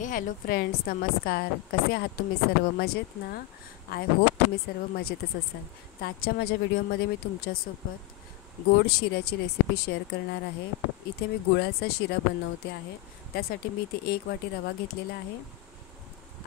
Hello friends, नमस्कार. कसे आहात तुम्ही सर्व? मजेत ना? आय होप तुम्ही सर्व मजेतच असाल. तर आजच्या माझ्या व्हिडिओमध्ये मी तुमच्यासोबत गोड शिऱ्याची रेसिपी शेअर करणार आहे. इथे मी गुळाचा शिरा बनवते आहे. त्यासाठी मी इथे 1 वाटी रवा घेतलेला आहे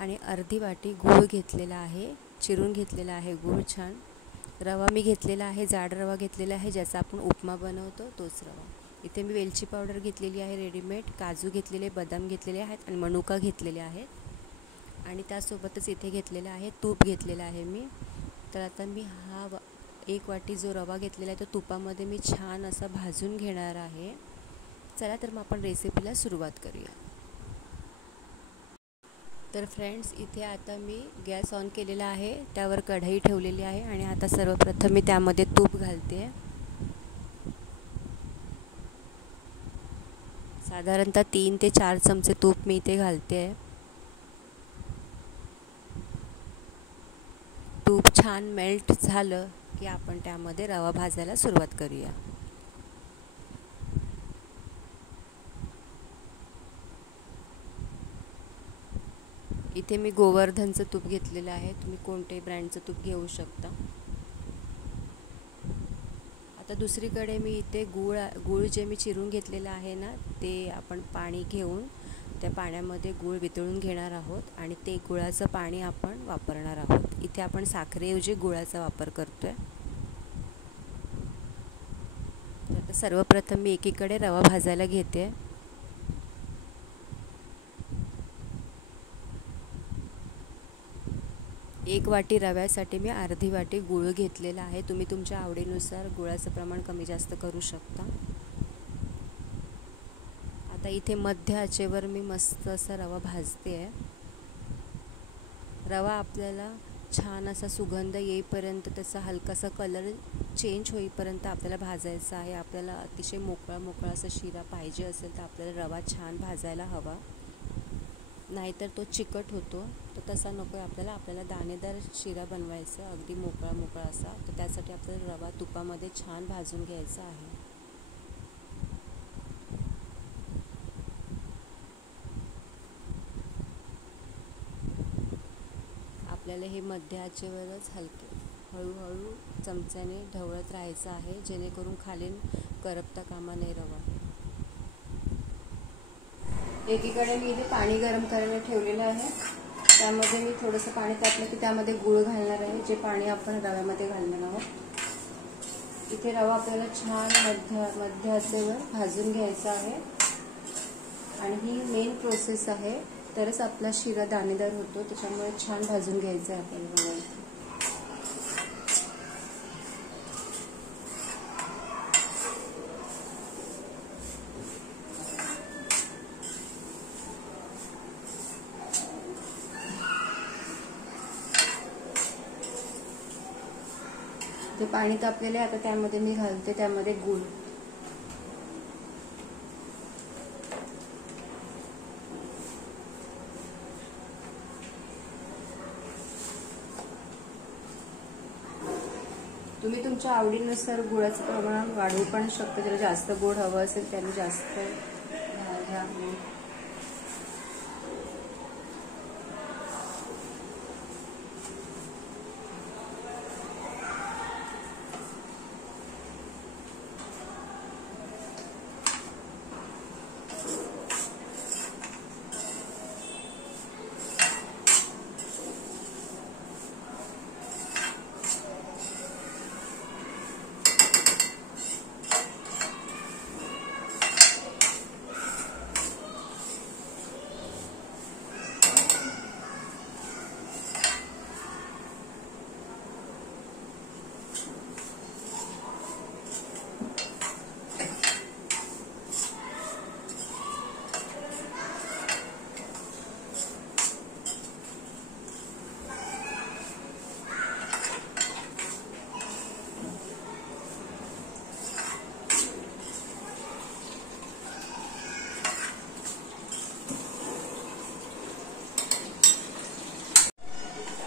आणि अर्धी वाटी गूळ घेतलेला आहे. चिरून घेतलेला आहे गूळ छान. रवा मी घेतलेला आहे, जाड रवा घेतलेला आहे, ज्याचा आपण उपमा बनवतो तोच रवा. इथे मी वेलची पावडर घेतलेली आहे रेडीमेड, काजू घेतलेले, बदाम घेतलेले आहेत आणि मनुका घेतलेले आहेत आणि त्यासोबतच इथे घेतलेलं आहे तूप घेतलेलं आहे मी. तर आता मी 1 वाटी जो रवा घेतलेला आहे तो तुपामध्ये मी छान असा भाजून घेणार आहे. चला तर मग आपण रेसिपीला सुरुवात करूया. तर फ्रेंड्स, इथे आता मी गॅस ऑन केलेला आहे, त्यावर कढई ठेवलेली आहे आणि आता सर्वप्रथम मी त्यामध्ये तूप घालते. साधारणतः 3 ते 4 चमचे तूप मी इथे घालते आहे. तूप छान मेल्ट झालं की आपण त्यामध्ये रवा भाजायला सुरुवात करूया. इथे मी गोवर्धनचं तूप घेतलेलं आहे, तुम्ही कोणत्याही ब्रँडचं तूप घेऊ शकता. आता दुसरीकडे मी इथे गूळ जे मी चिरून घेतलेलं आहे ना, ते आपण पाणी घेऊन त्या पाण्यामध्ये गूळ वितळून घेणार आहोत आणि ते गुळाचं पाणी आपण वापरणार आहोत. इथे आपण साखरेऐवजी गुळाचा वापर करतो आहे. तर सर्वप्रथम मी एकीकडे रवा भाजायला घेते. एक वाटी रव्यासाठी मी अर्धी वाटी गूळ घेतलेला आहे. तुम्ही तुमच्या आवडीनुसार गुळाचं प्रमाण कमी जास्त करू शकता. आता इथे मध्य आचेवर मी मस्त असा रवा भाजते आहे. रवा आपल्याला छान असा सुगंध येईपर्यंत, त्याचा हलकासा कलर चेंज होईपर्यंत आपल्याला भाजायचा आहे. आपल्याला अतिशय मोकळा असा शिरा पाहिजे असेल तर आपल्याला रवा छान भाजायला हवा, नाहीतर तो चिकट होतो. तर तसा नको आहे आपल्याला दाणेदार शिरा बनवायचा, अगदी मोकळा असा. तर त्यासाठी आपल्याला रवा तुपामध्ये छान भाजून घ्यायचा आहे. आपल्याला हे मध्य आचेवरच हळूहळू चमच्याने ढवळत राहायचं आहे, जेणेकरून खालीन करपता कामा नये रवा. एकीकडे मी इथे पाणी गरम करायला ठेवलेलं आहे. त्यामध्ये मी थोडंसं पाणी तापलं की त्यामध्ये गूळ घालणार आहे, जे पाणी आपण रव्यामध्ये घालणार आहोत. इथे रवा आपल्याला छान मध्य आचेवर भाजून घ्यायचा आहे आणि ही मेन प्रोसेस आहे, तरच आपला शिरा दाणेदार होतो. त्याच्यामुळे छान भाजून घ्यायचं आहे आपल्याला. ते पाणी तापलेले आता त्यामध्ये मी घालते, त्यामध्ये गूळ. तुम्ही तुमच्या आवडीनुसार गुळाचं प्रमाण वाढवू पण शकता. जर जास्त गोड हवं असेल त्याने जास्त घ्या.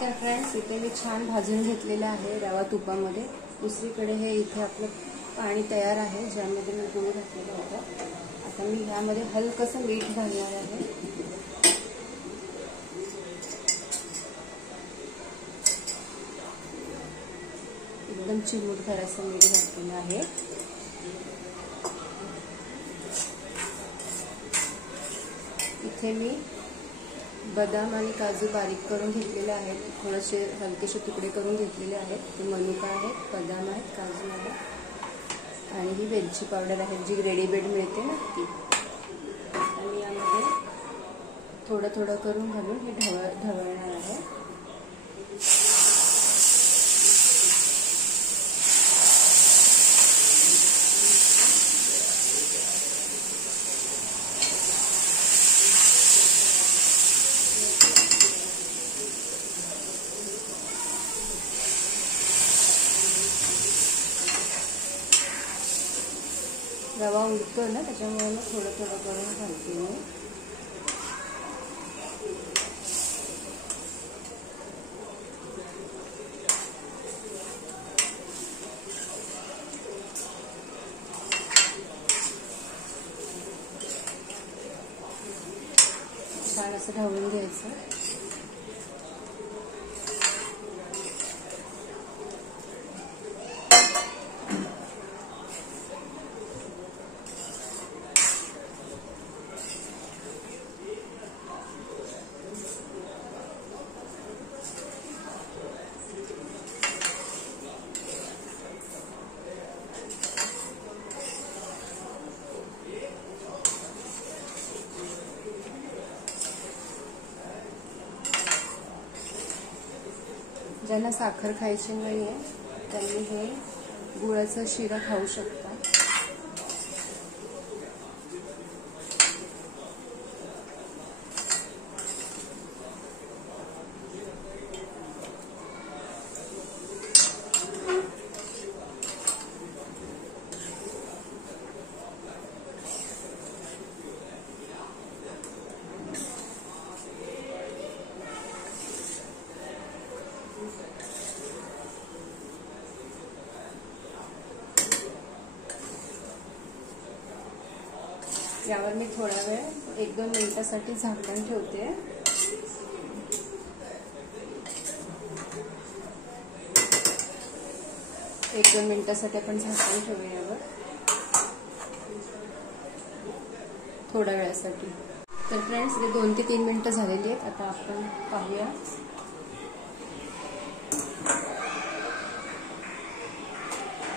तर फ्रेंड्स, इथे मी छान भाजून घेतलेलं आहे रवा तुपामध्ये. दुसरीकडे हे इथे आपलं पाणी तयार आहे, ज्यामध्ये मी गूळ घातलेलं होतं. आता मी ह्यामध्ये हलकंसं मीठ घालणार आहे. चिमूटभर असं मीठ घातलेलं आहे. इथे मी बदाम आणि काजू बारीक करून घेतलेले आहेत. थोडेसे हलकेसे तुकडे करून घेतलेले आहेत. ते मनुका आहेत, बदाम आहेत, काजू आहेत आणि ही वेलची पावडर आहे जी रेडीमेड मिळते ना ती. आणि यामध्ये थोडं थोडं करून घालून हे ढवळणार आहे. रवा उडतो ना, त्याच्यामुळे मग थोडं थोडं करून घालते मी. छान असं ढवळून घ्यायचं. ज्यांना साखर खायची नाही आहे त्यांनी हे गुळाचा शिरा खाऊ शकता. यावर मी थोडा वेळ 1-2 मिनिटांसाठी झाकण ठेवते. एक 2 मिनिटांसाठी आपण झाकण ठेवूया यावर थोड्या वेळासाठी. तर फ्रेंड्स, हे 2 ते 3 मिनिटं झालेली आहेत. आता आपण पाहूया.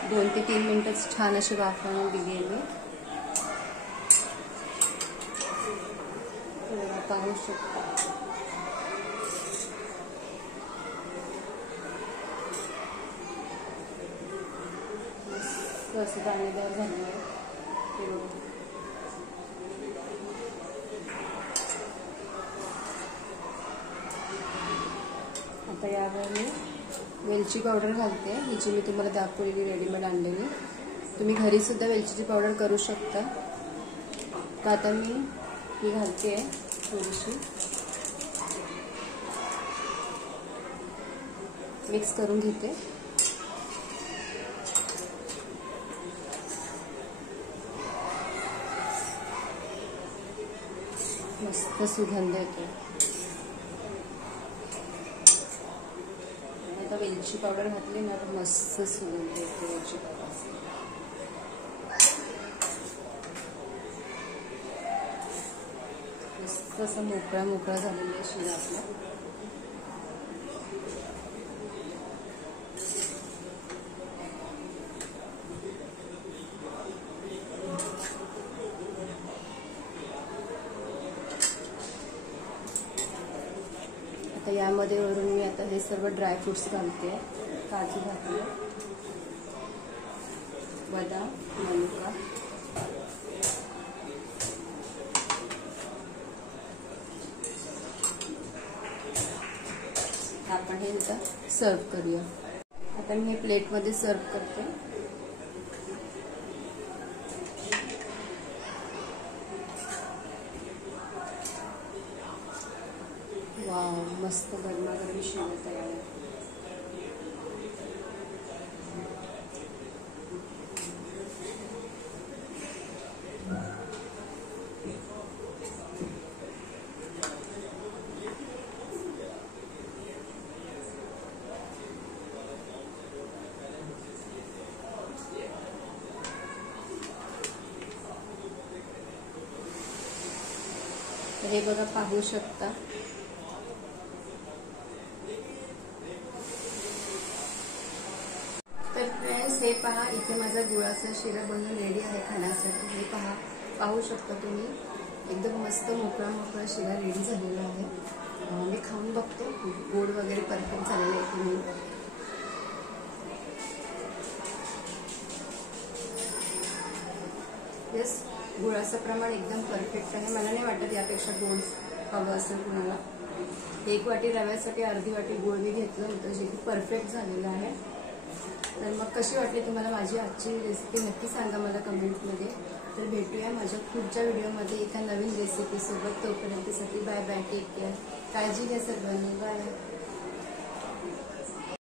दोन ते 3 मिनिटं छान अशी वाफवून दिली आहे मी. पाहू शकता असं दाणेदार झालं आहे. आता यावर मी वेलची पावडर घालते, ही जी मी तुम्हाला दाखवलेली रेडीमेड आणलेली. तुम्ही घरी सुद्धा वेलचीची पावडर करू शकता. तर आता मी ही घालते थोडीशी, मिक्स करून घेते. मस्त सुगंध येतो. आता वेलची पावडर घातली ना तर मस्त सुगंध येतो वेलची पावडर. मस्त असं मोकळा मोकळा झालेला आहे शिरा आपला. आता यामध्ये वरून मी आता हे सर्व ड्रायफ्रुट्स घालते. काजू घातले, बदाम, मनुका, आपण हे आता सर्व करूया. आता मी हे प्लेटमध्ये सर्व करते. वाव, मस्त गरमागरम शिरा तयार आहे. हे बघा, पाहू शकता. तर फ्रेंड्स, हे पहा, इथे माझा गुळाचा शिरा बनवून रेडी आहे खाण्यासाठी. हे पाहू शकता तुम्ही, एकदम मस्त मोकळा मोकळा शिरा रेडी झालेला आहे. मी खाऊन बघतो, गोड वगैरे परफेक्ट झालेलं आहे तुम्ही. येस, गुळाचं प्रमाण एकदम परफेक्ट आहे. मला नाही वाटत यापेक्षा गोड हवं असेल कुणाला. 1 वाटी रव्यासाठी अर्धी वाटी गुळ मी घेतलं होतं, जे की परफेक्ट झालेलं आहे. तर मग कशी वाटली तुम्हाला माझी आजची रेसिपी नक्की सांगा मला कमेंटमध्ये. तर भेटूया माझ्या पुढच्या व्हिडिओमध्ये एका नवीन रेसिपीसोबत. तोपर्यंतसाठी बाय बाय, टेक केअर, काळजी घ्या सर्वांनी, बाय.